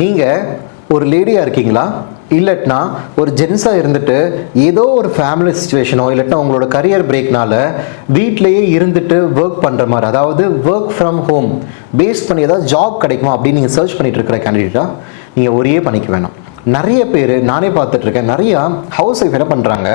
நீங்கள் ஒரு லேடியாக இருக்கீங்களா, இல்லட்னா ஒரு ஜென்ஸாக இருந்துட்டு ஏதோ ஒரு ஃபேமிலி சுச்சுவேஷனோ இல்லட்னா உங்களோட கரியர் பிரேக்னால வீட்டிலேயே இருந்துட்டு ஒர்க் பண்ணுற மாதிரி, அதாவது ஒர்க் ஃப்ரம் ஹோம் பேஸ் பண்ணி ஏதாவது ஜாப் கிடைக்குமா அப்படின்னு நீங்கள் சர்ச் பண்ணிட்டு இருக்கிற கேண்டிடேட்டாக நீங்கள் ஒரே பண்ணிக்க வேணாம். நிறைய பேர் நானே பார்த்துட்டு இருக்கேன், நிறையா ஹவுஸ் ஒய்ஃப் என்ன பண்ணுறாங்க,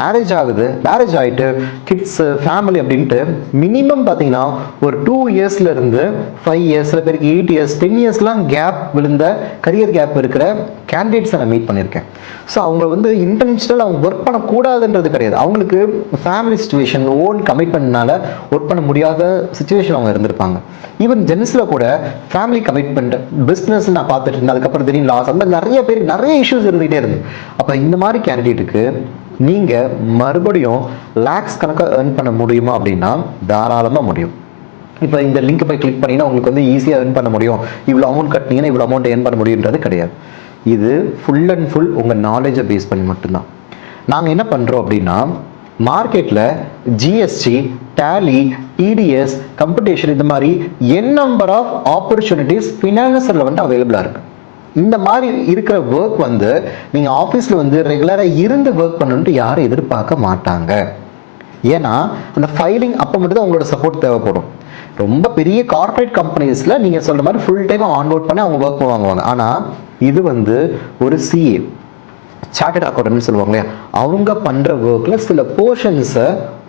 மேரேஜ் ஆகுது, மேரேஜ் ஆகிட்டு கிட்ஸு ஃபேமிலி அப்படின்ட்டு மினிமம் பார்த்தீங்கன்னா ஒரு 2 இயர்ஸ்லேருந்து 5 இயர்ஸ், சில பேருக்கு 8 இயர்ஸ் 10 இயர்ஸ்லாம் கேப் விழுந்த கரியர் கேப் இருக்கிற கேண்டிடேட்ஸை நான் மீட் பண்ணியிருக்கேன். ஸோ அவங்க வந்து இன்டென்ஷனல் அவங்க ஒர்க் பண்ணக்கூடாதுன்றது கிடையாது, அவங்களுக்கு ஃபேமிலி சுச்சுவேஷன் ஓன் கமிட்மெண்ட்னால ஒர்க் பண்ண முடியாத சுச்சுவேஷன் அவங்க இருந்திருப்பாங்க. ஈவன் ஜென்ஸில் கூட ஃபேமிலி கமிட்மெண்ட், பிஸ்னஸ் நான் பார்த்துட்டு இருந்தேன், அதுக்கப்புறம் திடீர்னு லாஸ், அந்த நிறைய பேர் நிறைய இஷ்யூஸ் இருந்துகிட்டே இருந்து. அப்போ இந்த மாதிரி கேண்டிடேட்டுக்கு நீங்கள் மறுபடியும் லேக்ஸ் கணக்காக ஏர்ன் பண்ண முடியுமா அப்படின்னா தாராளமாக முடியும். இப்போ இந்த லிங்க் போய் கிளிக் பண்ணிங்கன்னா உங்களுக்கு வந்து ஈஸியாக ஏர்ன் பண்ண முடியும், இவ்வளோ அமௌண்ட் கட்டினீங்கன்னா இவ்வளோ அமௌண்ட் ஏர்ன் பண்ண முடியுன்றது கிடையாது. இது ஃபுல் அண்ட் ஃபுல் உங்கள் நாலேஜை பேஸ் பண்ணி மட்டும்தான். நாங்கள் என்ன பண்ணுறோம் அப்படின்னா, மார்க்கெட்டில் ஜிஎஸ்டி, டேலி, இடிஎஸ், கம்படிஷன், இந்த மாதிரி என் நம்பர் ஆஃப் ஆப்பர்ச்சுனிட்டிஸ் ஃபினான்ஸில் வந்து அவைலபிளாக இருக்குது. இந்த மாதிரி இருக்கிற ஒர்க் வந்து நீங்கள் ஆஃபீஸில் வந்து ரெகுலராக இருந்து ஒர்க் பண்ணணுன்ட்டு யாரும் எதிர்பார்க்க மாட்டாங்க. ஏன்னா அந்த ஃபைலிங் அப்போ மட்டும் தான் உங்களோட சப்போர்ட் தேவைப்படும். ரொம்ப பெரிய கார்பரேட் கம்பெனிஸில் நீங்கள் சொல்கிற மாதிரி ஃபுல் டைம் ஆன்போர்ட் பண்ணி அவங்க ஒர்க் வாங்குவாங்க. ஆனால் இது வந்து ஒரு சிஏ, சார்ட்டர்ட் அக்கௌண்டன்ட்னு சொல்லுவாங்க இல்லையா, அவங்க பண்ணுற ஒர்க்கில் சில போர்ஷன்ஸை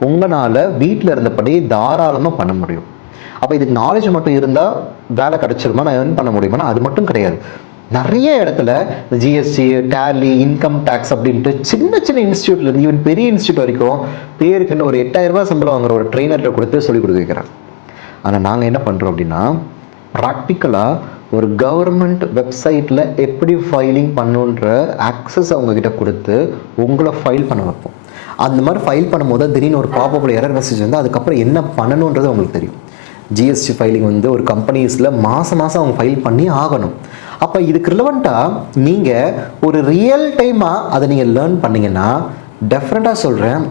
உங்களால் வீட்டில் இருந்தபடி தாராளமாக பண்ண முடியும். அப்போ இதுக்கு நாலேஜ் மட்டும் இருந்தால் வேலை கிடைச்சிருமா, நான் ஏர்ன் பண்ண முடியுமா? அது மட்டும் கிடையாது. நிறைய இடத்துல ஜிஎஸ்டி, டேலி, இன்கம் டேக்ஸ் அப்படின்ட்டு சின்ன சின்ன இன்ஸ்டியூட்லேருந்து ஈவன் பெரிய இன்ஸ்டியூட் வரைக்கும் பேருக்குன்னு ஒரு 8000 ரூபாய் சம்பளம் வாங்குற ஒரு ட்ரெயினர்கிட்ட கொடுத்து சொல்லிக் கொடுக்க வைக்கிறேன். ஆனால் நாங்கள் என்ன பண்ணுறோம் அப்படின்னா, ப்ராக்டிக்கலாக ஒரு கவர்மெண்ட் வெப்சைட்டில் எப்படி ஃபைலிங் பண்ணுன்ற ஆக்சஸ் அவங்கக்கிட்ட கொடுத்து உங்களை ஃபைல் பண்ண வைப்போம். அந்த மாதிரி ஃபைல் பண்ணும்போது திடீர்னு ஒரு பாப்பப்பில் எரர் மெசேஜ் வந்து அதுக்கப்புறம் என்ன பண்ணணுன்றது அவங்களுக்கு தெரியும். ஜிஎஸ்டி ஃபைலிங் வந்து ஒரு கம்பெனிஸில் மாதம் அவங்க ஃபைல் பண்ணி ஆகணும். அப்போ இதுக்கு ரிலவெண்ட்டாக நீங்கள் ஒரு ரியல் டைமாக அதை நீங்கள் லேர்ன் பண்ணிங்கன்னா டெஃபினட்டாக சொல்கிறேன்,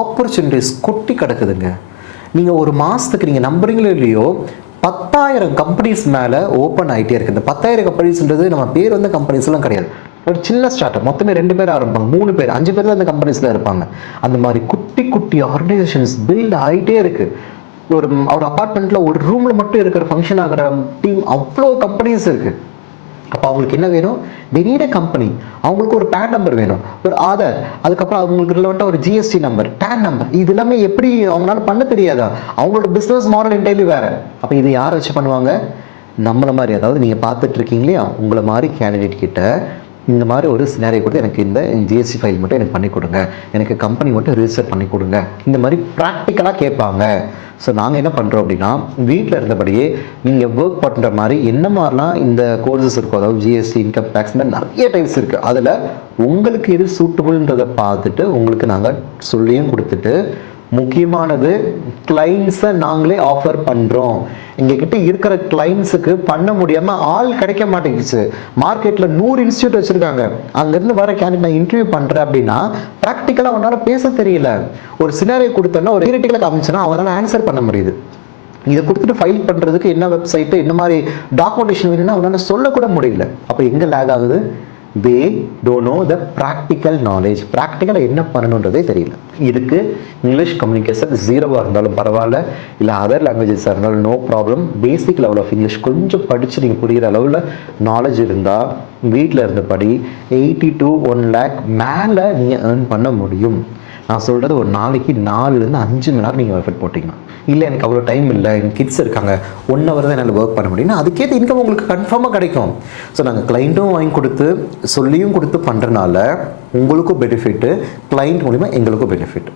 ஆப்பர்ச்சுனிட்டிஸ் கொட்டி கிடக்குதுங்க. நீங்கள் ஒரு மாதத்துக்கு நீங்கள் நம்புறீங்களோ இல்லையோ 10,000 கம்பெனிஸ் மேலே ஓப்பன் ஆகிட்டே இருக்குது. இந்த 10,000 கம்பெனிஸ்ன்றது நம்ம பேர் வந்த கம்பெனிஸ்லாம் கிடையாது. ஒரு சின்ன ஸ்டார்ட் அப், மொத்தமே 2 பேர் ஆரம்பிப்பாங்க, 3 பேர் 5 பேர் தான் அந்த கம்பெனிஸில் இருப்பாங்க. அந்த மாதிரி குட்டி குட்டி ஆர்கனைசேஷன்ஸ் பில்ட் ஆகிட்டே இருக்குது. ஒரு அப்பார்ட்மெண்ட்டில் ஒரு ரூமில் மட்டும் இருக்கிற ஃபங்க்ஷன் ஆகிற டீம் அவ்வளோ கம்பெனிஸ் இருக்குது. அப்போ அவங்களுக்கு என்ன வேணும், திடீர கம்பெனி, அவங்களுக்கு ஒரு பேன் நம்பர் வேணும், ஒரு ஆதார், அதுக்கப்புறம் அவங்களுக்கு ரிலவெண்ட்டாக ஒரு ஜிஎஸ்டி நம்பர், டேன் நம்பர். இது எல்லாமே எப்படி அவங்களால பண்ண தெரியாதா? அவங்களோட பிஸ்னஸ் மாடல் என்டையர்லி வேறு. அப்போ இது யாரை வச்சு பண்ணுவாங்க? நம்மளை மாதிரி, அதாவது நீங்கள் பார்த்துட்டு இருக்கீங்க இல்லையா, உங்களை மாதிரி கேண்டிடேட் கிட்ட இந்த மாதிரி ஒரு சினாரியோ கொடுத்து எனக்கு இந்த ஜிஎஸ்டி ஃபைல் மட்டும் எனக்கு பண்ணி கொடுங்க, எனக்கு கம்பெனி மட்டும் ரிஜிஸ்டர் பண்ணி கொடுங்க, இந்த மாதிரி ப்ராக்டிக்கலாக கேட்பாங்க. ஸோ நாங்கள் என்ன பண்ணுறோம் அப்படின்னா, வீட்டில் இருந்தபடியே நீங்கள் ஒர்க் பண்ணுற மாதிரி என்ன மாதிரிலாம் இந்த கோர்சஸ் இருக்கும், அதாவது ஜிஎஸ்டி, இன்கம் டேக்ஸ், நிறைய டைப்ஸ் இருக்குது. அதில் உங்களுக்கு எது சூட்டபுள்ன்றதை பார்த்துட்டு உங்களுக்கு நாங்கள் சொல்லியும் கொடுத்துட்டு, முக்கியமானது கிளைண்ட்ஸை நாங்களே ஆஃபர் பண்ணுறோம். எங்ககிட்ட இருக்கிற கிளைண்ட்ஸுக்கு பண்ண முடியாமல் ஆள் கிடைக்க மாட்டேங்குச்சு. மார்க்கெட்டில் 100 இன்ஸ்டியூட் வச்சுருக்காங்க, அங்கேருந்து வர கேண்டிடேட் நான் இன்டர்வியூ பண்ணுறேன் அப்படின்னா ப்ராக்டிக்கலாக அவனால் பேச தெரியல. ஒரு சினாரியோ கொடுத்தோன்னா ஒரு தியரிட்டிக்கலாக காமிச்சோன்னா அவரால் ஆன்சர் பண்ண முடியுது. இதை கொடுத்துட்டு ஃபைல் பண்ணுறதுக்கு என்ன வெப்சைட்டு, என்ன மாதிரி டாக்குமெண்டேஷன் வேணும்னா அவனால் சொல்லக்கூட முடியல. அப்போ எங்கே லேக் ஆகுது? they don't know the practical knowledge. ப்ராக்டிக்கலாக என்ன பண்ணணுன்றதே தெரியல. இதுக்கு இங்கிலீஷ் கம்யூனிகேஷன் 0வாக இருந்தாலும் பரவாயில்ல, இல்லை அதர் லாங்குவேஜஸாக இருந்தாலும் no problem. Basic level of English கொஞ்சம் படித்து நீங்கள் புரிகிற அளவில் நாலேஜ் இருந்தால் வீட்டில் இருந்தபடி 80 to 1 lakh மேலே நீங்கள் ஏர்ன் பண்ண முடியும். நான் சொல்கிறது ஒரு நாளைக்கு 4லேருந்து 5 மணி நேரம் நீங்கள் எஃபர்ட் போட்டிங்கன்னா, இல்லை எனக்கு அவ்வளோ டைம் இல்லை, எனக்கு கிட்ஸ் இருக்காங்க, 1 hour தான் என்னால் ஒர்க் பண்ண முடியும்னா அதுக்கேற்ற இன்கம் உங்களுக்கு கன்ஃபார்மாக கிடைக்கும். ஸோ நாங்கள் கிளைண்ட்டும் வாங்கி கொடுத்து சொல்லியும் கொடுத்து பண்ணுறனால உங்களுக்கும் பெனிஃபிட்டு, கிளைண்ட் மூலிமா எங்களுக்கும் பெனிஃபிட்.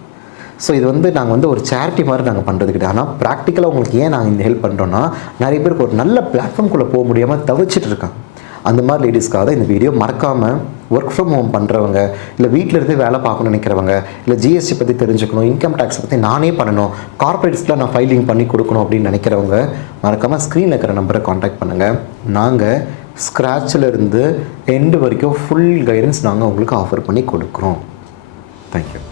ஸோ இது வந்து நாங்கள் வந்து ஒரு சேரிட்டி மாதிரி நாங்கள் பண்ணுறது கிடையாது. ஆனால் ப்ராக்டிக்கலாக உங்களுக்கு ஏன் நாங்கள் இந்த ஹெல்ப் பண்ணுறோன்னா, நிறைய பேருக்கு ஒரு நல்ல பிளாட்ஃபார்ம்குள்ளே போக முடியாமல் தவிச்சிட்டு இருக்காங்க. அந்த மாதிரி லேடிஸ்க்காக தான் இந்த வீடியோ. மறக்காமல் ஒர்க் ஃப்ரம் ஹோம் பண்ணுறவங்க, இல்லை வீட்டில் இருந்து வேலை பார்க்கணும்னு நினைக்கிறவங்க, இல்லை ஜிஎஸ்டி பற்றி தெரிஞ்சுக்கணும், இன்கம் டேக்ஸ் பற்றி நானே பண்ணணும், கார்பரேட்ஸில் நான் ஃபைலிங் பண்ணி கொடுக்கணும் அப்படின்னு நினைக்கிறவங்க மறக்காமல் ஸ்க்ரீனில் இருக்கிற நம்பரை காண்டாக்ட் பண்ணுங்கள். நாங்கள் ஸ்க்ராட்சில் இருந்து எண்டு வரைக்கும் ஃபுல் கைடன்ஸ் நாங்கள் உங்களுக்கு ஆஃபர் பண்ணி கொடுக்குறோம். தேங்க்யூ.